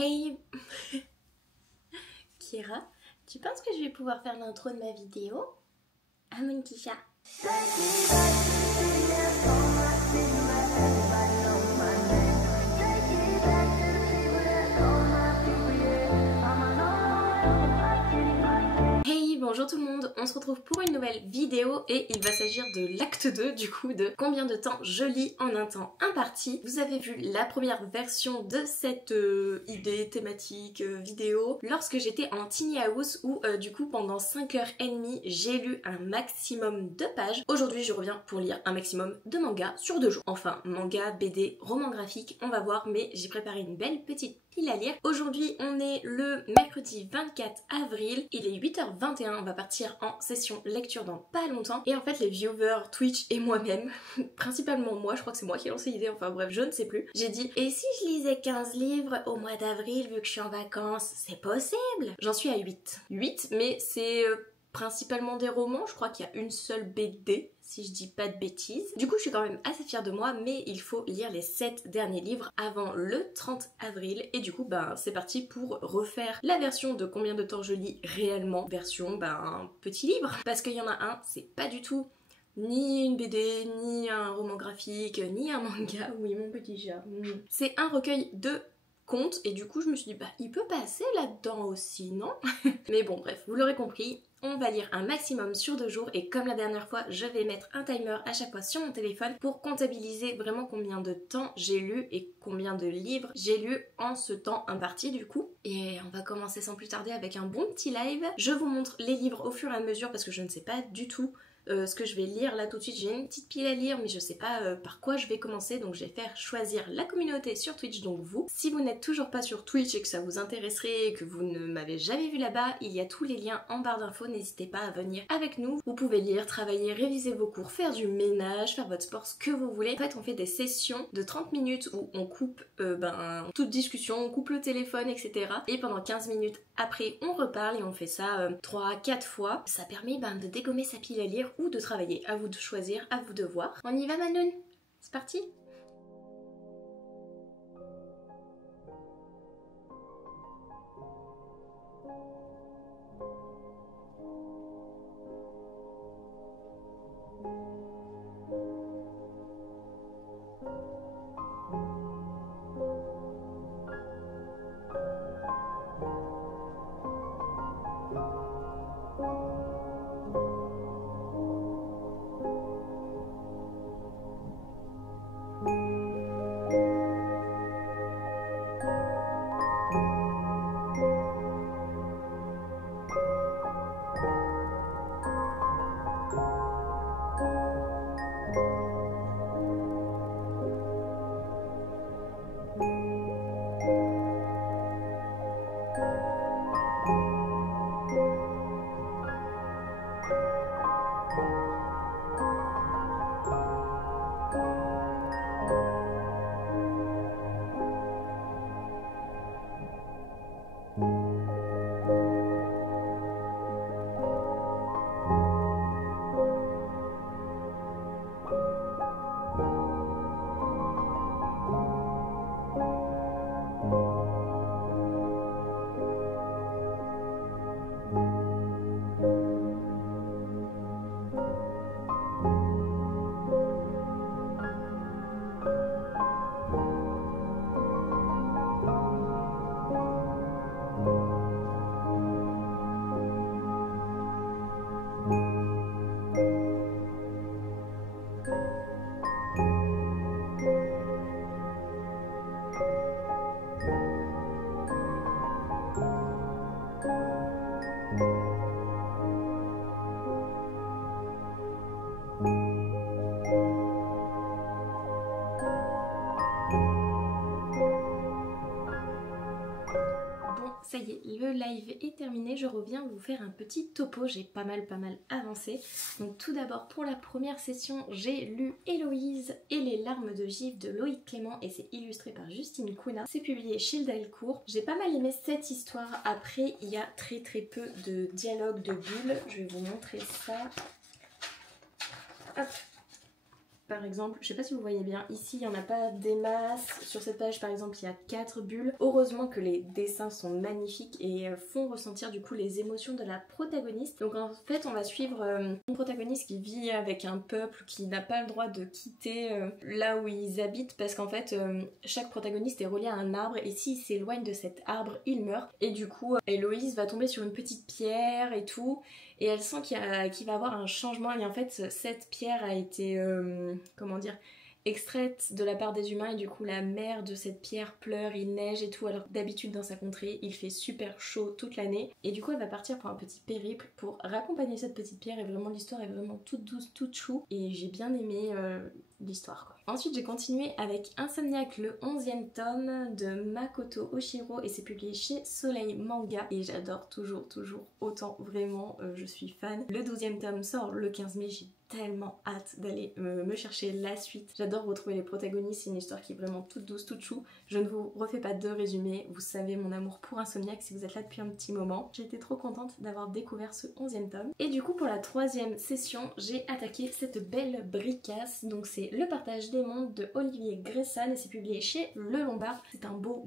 Hey Kira, tu penses que je vais pouvoir faire l'intro de ma vidéo? Ah mon petit chat. Hey, bonjour tout le monde, on se retrouve pour une nouvelle vidéo et il va s'agir de l'acte 2 du coup de combien de temps je lis en un temps imparti. Vous avez vu la première version de cette idée thématique vidéo lorsque j'étais en tiny house où du coup pendant 5h30 j'ai lu un maximum de pages. Aujourd'hui je reviens pour lire un maximum de manga sur 2 jours. Enfin manga, BD, roman graphique, on va voir, mais j'ai préparé une belle petite pile à lire. Aujourd'hui on est le mercredi 24 avril, il est 8h21, on va partir en session lecture dans pas longtemps. Et en fait les viewers Twitch et moi-même, principalement moi, je crois que c'est moi qui ai lancé l'idée, enfin bref je ne sais plus, j'ai dit et si je lisais 15 livres au mois d'avril vu que je suis en vacances, c'est possible? J'en suis à 8, mais c'est principalement des romans, je crois qu'il y a une seule BD si je dis pas de bêtises. Du coup je suis quand même assez fière de moi, mais il faut lire les 7 derniers livres avant le 30 avril et du coup c'est parti pour refaire la version de combien de temps je lis réellement, version un petit livre, parce qu'il y en a un, c'est pas du tout ni une BD, ni un roman graphique, ni un manga, oui mon petit chat, c'est un recueil de contes et du coup je me suis dit il peut passer là-dedans aussi, non? Mais bon bref, vous l'aurez compris, on va lire un maximum sur 2 jours et comme la dernière fois, je vais mettre un timer à chaque fois sur mon téléphone pour comptabiliser vraiment combien de temps j'ai lu et combien de livres j'ai lu en ce temps imparti du coup. Et on va commencer sans plus tarder avec un bon petit live. Je vous montre les livres au fur et à mesure parce que je ne sais pas du tout ce que je vais lire là tout de suite. J'ai une petite pile à lire mais je sais pas par quoi je vais commencer, donc je vais faire choisir la communauté sur Twitch, donc vous. Si vous n'êtes toujours pas sur Twitch et que ça vous intéresserait et que vous ne m'avez jamais vu là-bas, il y a tous les liens en barre d'infos, n'hésitez pas à venir avec nous. Vous pouvez lire, travailler, réviser vos cours, faire du ménage, faire votre sport, ce que vous voulez. En fait on fait des sessions de 30 minutes où on coupe toute discussion, on coupe le téléphone, etc. Et pendant 15 minutes après on reparle et on fait ça 3-4 fois. Ça permet de dégommer sa pile à lire ou de travailler, à vous de choisir, à vous de voir. On y va Manoun? C'est parti? Ça y est, le live est terminé, je reviens vous faire un petit topo, j'ai pas mal avancé. Donc tout d'abord pour la première session, j'ai lu Héloïse et les larmes de givre de Loïc Clément et c'est illustré par Justine Kuna. C'est publié chez Delcourt. J'ai pas mal aimé cette histoire, après il y a très peu de dialogue de bulles, je vais vous montrer ça. Hop. par exemple, je sais pas si vous voyez bien, ici il n'y en a pas des masses, sur cette page par exemple il y a 4 bulles. Heureusement que les dessins sont magnifiques et font ressentir du coup les émotions de la protagoniste. Donc en fait on va suivre une protagoniste qui vit avec un peuple qui n'a pas le droit de quitter là où ils habitent, parce qu'en fait chaque protagoniste est relié à un arbre et s'il s'éloigne de cet arbre il meurt. Et du coup Héloïse va tomber sur une petite pierre et tout, et elle sent qu'il va avoir un changement, et en fait cette pierre a été comment dire, extraite de la part des humains, et du coup la mère de cette pierre pleure, il neige et tout, alors d'habitude dans sa contrée il fait super chaud toute l'année, et du coup elle va partir pour un petit périple pour raccompagner cette petite pierre, et vraiment l'histoire est vraiment toute douce, toute chou, et j'ai bien aimé l'histoire quoi. Ensuite j'ai continué avec Insomniac, le 11e tome de Makoto Oshiro, et c'est publié chez Soleil Manga, et j'adore toujours autant, vraiment je suis fan. Le 12e tome sort le 15 mai, j'ai tellement hâte d'aller me chercher la suite. J'adore retrouver les protagonistes, c'est une histoire qui est vraiment toute douce, toute chou. Je ne vous refais pas de résumé, vous savez mon amour pour Insomniac si vous êtes là depuis un petit moment. J'étais trop contente d'avoir découvert ce 11e tome. Et du coup pour la 3e session, j'ai attaqué cette belle bricasse. Donc c'est Le Partage des Mondes de Olivier Gresson, et c'est publié chez Le Lombard. C'est un beau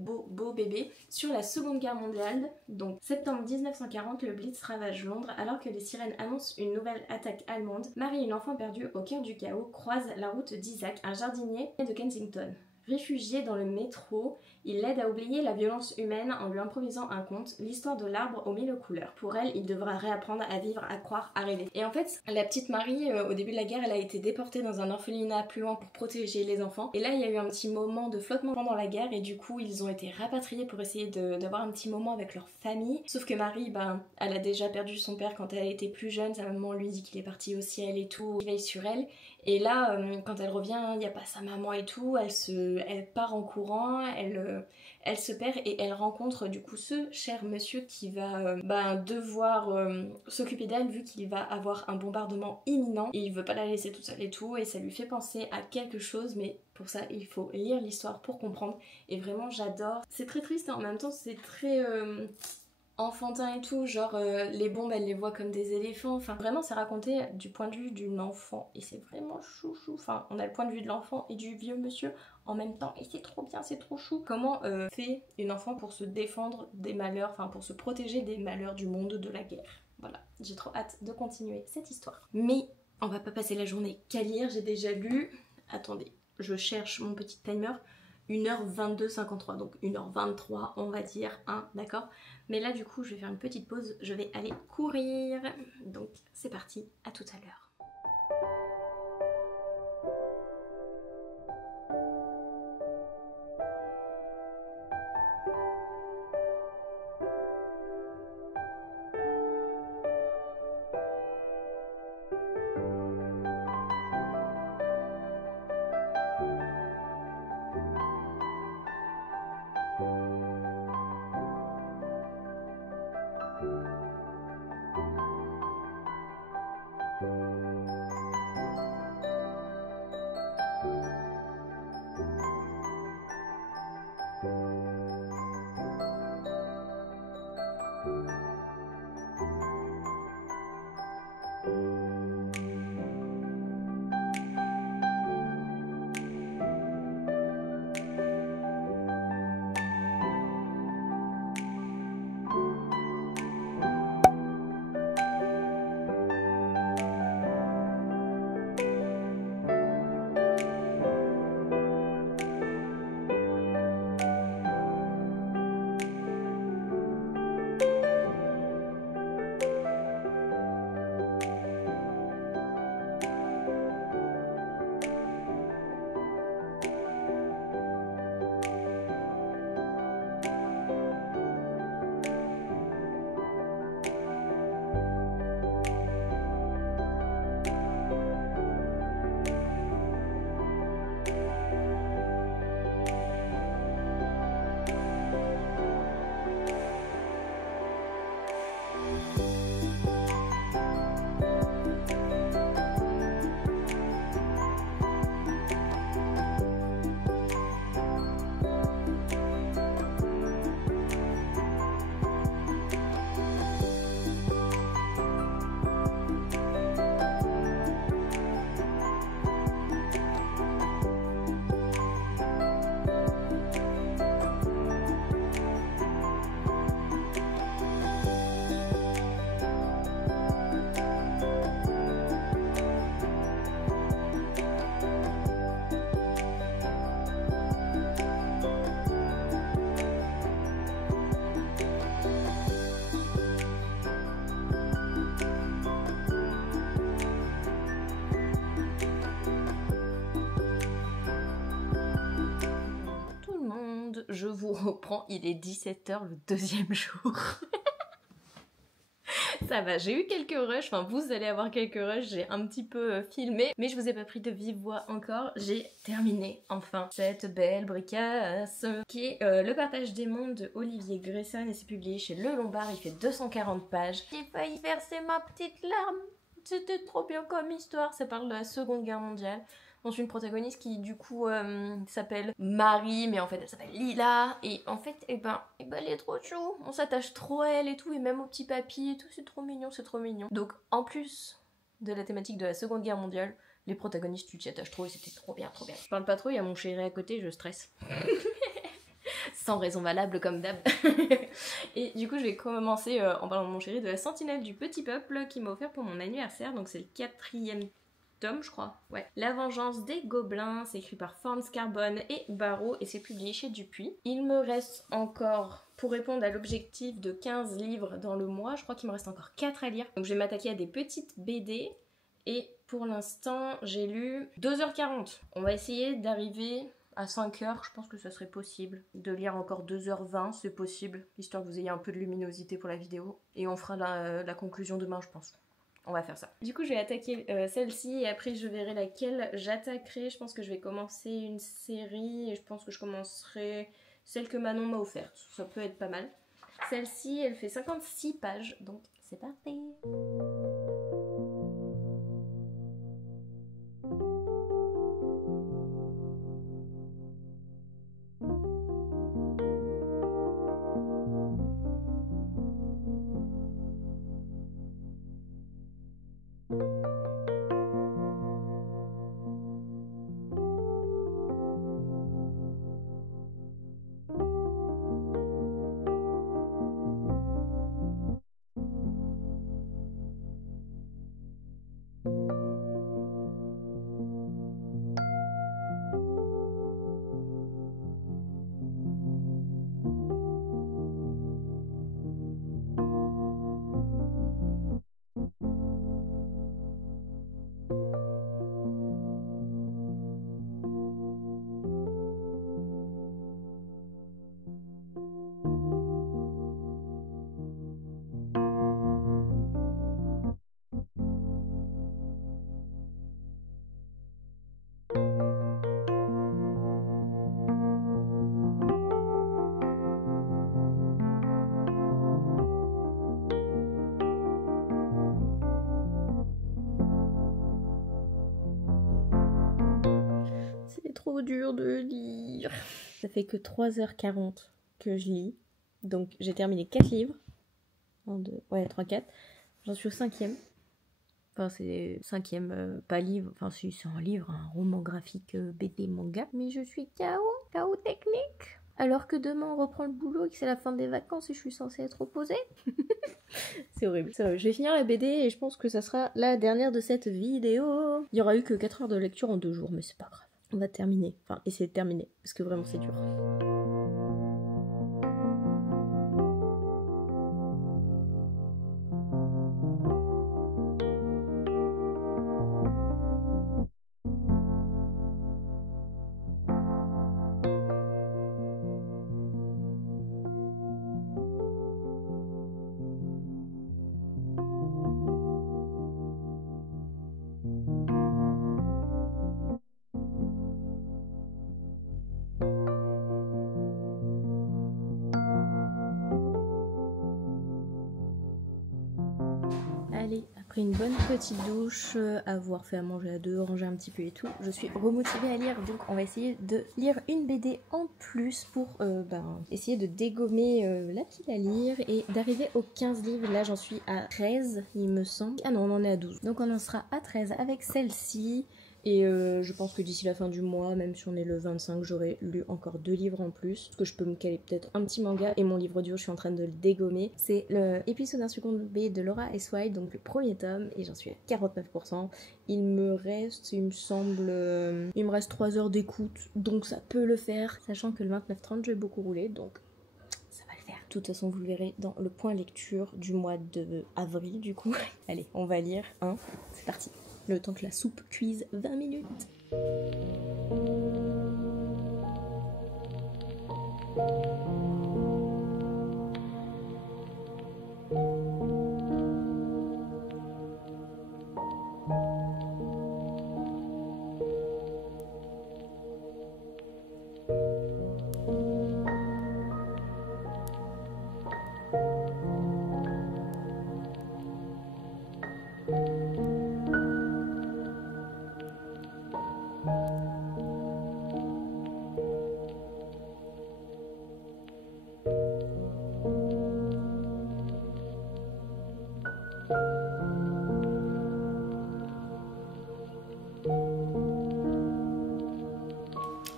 bébé sur la Seconde Guerre mondiale. Donc septembre 1940, le Blitz ravage Londres alors que les sirènes annoncent une nouvelle attaque allemande. Marie, une enfant perdue au cœur du chaos, croise la route d'Isaac, un jardinier de Kensington. Réfugié dans le métro, il l'aide à oublier la violence humaine en lui improvisant un conte, l'histoire de l'arbre aux mille couleurs. Pour elle, il devra réapprendre à vivre, à croire, à rêver. Et en fait, la petite Marie, au début de la guerre, elle a été déportée dans un orphelinat plus loin pour protéger les enfants. Et là, il y a eu un petit moment de flottement pendant la guerre, et du coup, ils ont été rapatriés pour essayer d'avoir un petit moment avec leur famille. Sauf que Marie, elle a déjà perdu son père quand elle était plus jeune. Sa maman lui dit qu'il est parti au ciel et tout, il veille sur elle. Et là, quand elle revient, il n'y a pas sa maman et tout, elle part en courant, elle se perd, et elle rencontre du coup ce cher monsieur qui va devoir s'occuper d'elle vu qu'il va avoir un bombardement imminent, et il veut pas la laisser toute seule et tout, et ça lui fait penser à quelque chose, mais pour ça il faut lire l'histoire pour comprendre, et vraiment j'adore. C'est très triste et en même temps c'est très enfantin et tout, genre les bombes elle les voit comme des éléphants, enfin vraiment c'est raconté du point de vue d'une enfant et c'est vraiment chouchou, enfin on a le point de vue de l'enfant et du vieux monsieur en même temps et c'est trop bien, c'est trop chou. Comment fait une enfant pour se défendre des malheurs, enfin pour se protéger des malheurs du monde, de la guerre. Voilà, j'ai trop hâte de continuer cette histoire. Mais on va pas passer la journée qu'à lire, j'ai déjà lu, attendez, je cherche mon petit timer, 1h22,53, donc 1h23 on va dire, hein, d'accord. Mais là du coup je vais faire une petite pause, je vais aller courir, donc c'est parti, à tout à l'heure. reprend, il est 17h le deuxième jour. Ça va, j'ai eu quelques rushs, enfin vous allez avoir quelques rushs, j'ai un petit peu filmé, mais je vous ai pas pris de vive voix encore. J'ai terminé enfin cette belle bricasse qui est Le partage des mondes de Olivier Gresson et c'est publié chez Le Lombard, il fait 240 pages. J'ai failli verser ma petite larme, c'était trop bien comme histoire, ça parle de la Seconde Guerre mondiale. On suit une protagoniste qui du coup s'appelle Marie, mais en fait elle s'appelle Lila. Et en fait, elle est trop chou. On s'attache trop à elle et tout, et même au petit papy et tout, c'est trop mignon, c'est trop mignon. Donc en plus de la thématique de la Seconde Guerre mondiale, les protagonistes, tu t'y attaches trop et c'était trop bien, trop bien. Je parle pas trop, il y a mon chéri à côté, je stresse. Sans raison valable comme d'hab. Et du coup je vais commencer en parlant de mon chéri de la Sentinelle du Petit Peuple qui m'a offert pour mon anniversaire, donc c'est le 4e tome je crois, ouais. La vengeance des gobelins, c'est écrit par Franz Carbone et Barreau et c'est publié chez Dupuis. Il me reste encore, pour répondre à l'objectif de 15 livres dans le mois, je crois qu'il me reste encore 4 à lire. Donc je vais m'attaquer à des petites BD et pour l'instant j'ai lu 2h40. On va essayer d'arriver à 5h, je pense que ça serait possible. De lire encore 2h20, c'est possible, histoire que vous ayez un peu de luminosité pour la vidéo. Et on fera la conclusion demain je pense. On va faire ça. Du coup, je vais attaquer celle-ci et après je verrai laquelle j'attaquerai. Je pense que je vais commencer une série et je pense que je commencerai celle que Manon m'a offerte. Ça peut être pas mal. Celle-ci, elle fait 56 pages, donc c'est parti. C'est trop dur de lire. Ça fait que 3h40 que je lis. Donc j'ai terminé 4 livres. 1, 2, ouais, 3, 4. J'en suis au 5e. Enfin, c'est 5e, pas livre. Enfin, si, c'est un livre, un roman graphique BD manga. Mais je suis KO technique. Alors que demain on reprend le boulot et que c'est la fin des vacances et je suis censée être reposée. C'est horrible, c'est horrible. Je vais finir la BD et je pense que ça sera la dernière de cette vidéo. Il y aura eu que 4 heures de lecture en 2 jours, mais c'est pas grave. On va terminer, enfin essayer de terminer, parce que vraiment c'est dur. Allez, après une bonne petite douche, avoir fait à manger à 2, ranger un petit peu et tout, je suis remotivée à lire, donc on va essayer de lire une BD en plus pour essayer de dégommer la pile à lire et d'arriver aux 15 livres. Là j'en suis à 13 il me semble. Ah non, on en est à 12. Donc on en sera à 13 avec celle-ci. Et je pense que d'ici la fin du mois, même si on est le 25, j'aurai lu encore 2 livres en plus. Parce que je peux me caler peut-être un petit manga. Et mon livre audio, je suis en train de le dégommer. C'est l'épisode B de Laura S. White, donc le premier tome. Et j'en suis à 49%. Il me reste, il me semble, il me reste 3 heures d'écoute. Donc ça peut le faire. Sachant que le 29-30, je vais beaucoup rouler. Donc ça va le faire. De toute façon, vous le verrez dans le point lecture du mois de avril, du coup. Allez, on va lire. C'est parti. Le temps que la soupe cuise 20 minutes.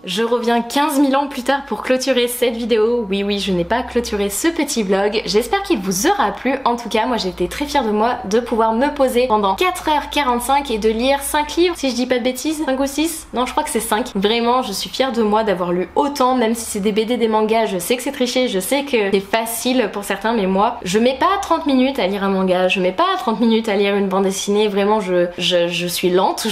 Je reviens 15 000 ans plus tard pour clôturer cette vidéo. Oui, je n'ai pas clôturé ce petit vlog. J'espère qu'il vous aura plu. En tout cas, moi j'ai été très fière de moi de pouvoir me poser pendant 4h45 et de lire 5 livres, si je dis pas de bêtises. 5 ou 6? Non, je crois que c'est 5. Vraiment, je suis fière de moi d'avoir lu autant, même si c'est des BD, des mangas. Je sais que c'est triché, je sais que c'est facile pour certains, mais moi, je mets pas 30 minutes à lire un manga, je mets pas 30 minutes à lire une bande dessinée. Vraiment, je suis lente,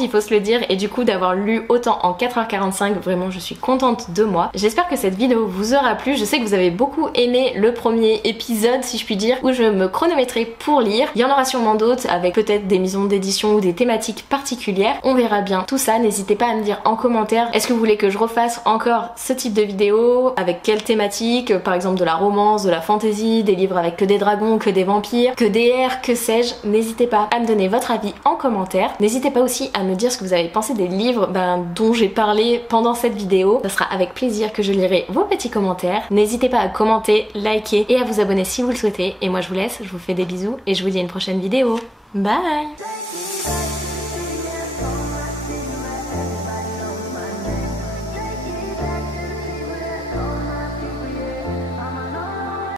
il faut se le dire. Et du coup, d'avoir lu autant en 4h45, vraiment, je suis contente de moi. J'espère que cette vidéo vous aura plu. Je sais que vous avez beaucoup aimé le premier épisode, si je puis dire, où je me chronométrais pour lire. Il y en aura sûrement d'autres avec peut-être des maisons d'édition ou des thématiques particulières. On verra bien tout ça. N'hésitez pas à me dire en commentaire, est-ce que vous voulez que je refasse encore ce type de vidéo, avec quelle thématique, par exemple de la romance, de la fantasy, des livres avec que des dragons, que des vampires, que des airs, que sais-je. N'hésitez pas à me donner votre avis en commentaire. N'hésitez pas aussi à me dire ce que vous avez pensé des livres dont j'ai parlé pendant cette vidéo. Ça sera avec plaisir que je lirai vos petits commentaires. N'hésitez pas à commenter, liker et à vous abonner si vous le souhaitez. Et moi je vous laisse, je vous fais des bisous et je vous dis à une prochaine vidéo. Bye!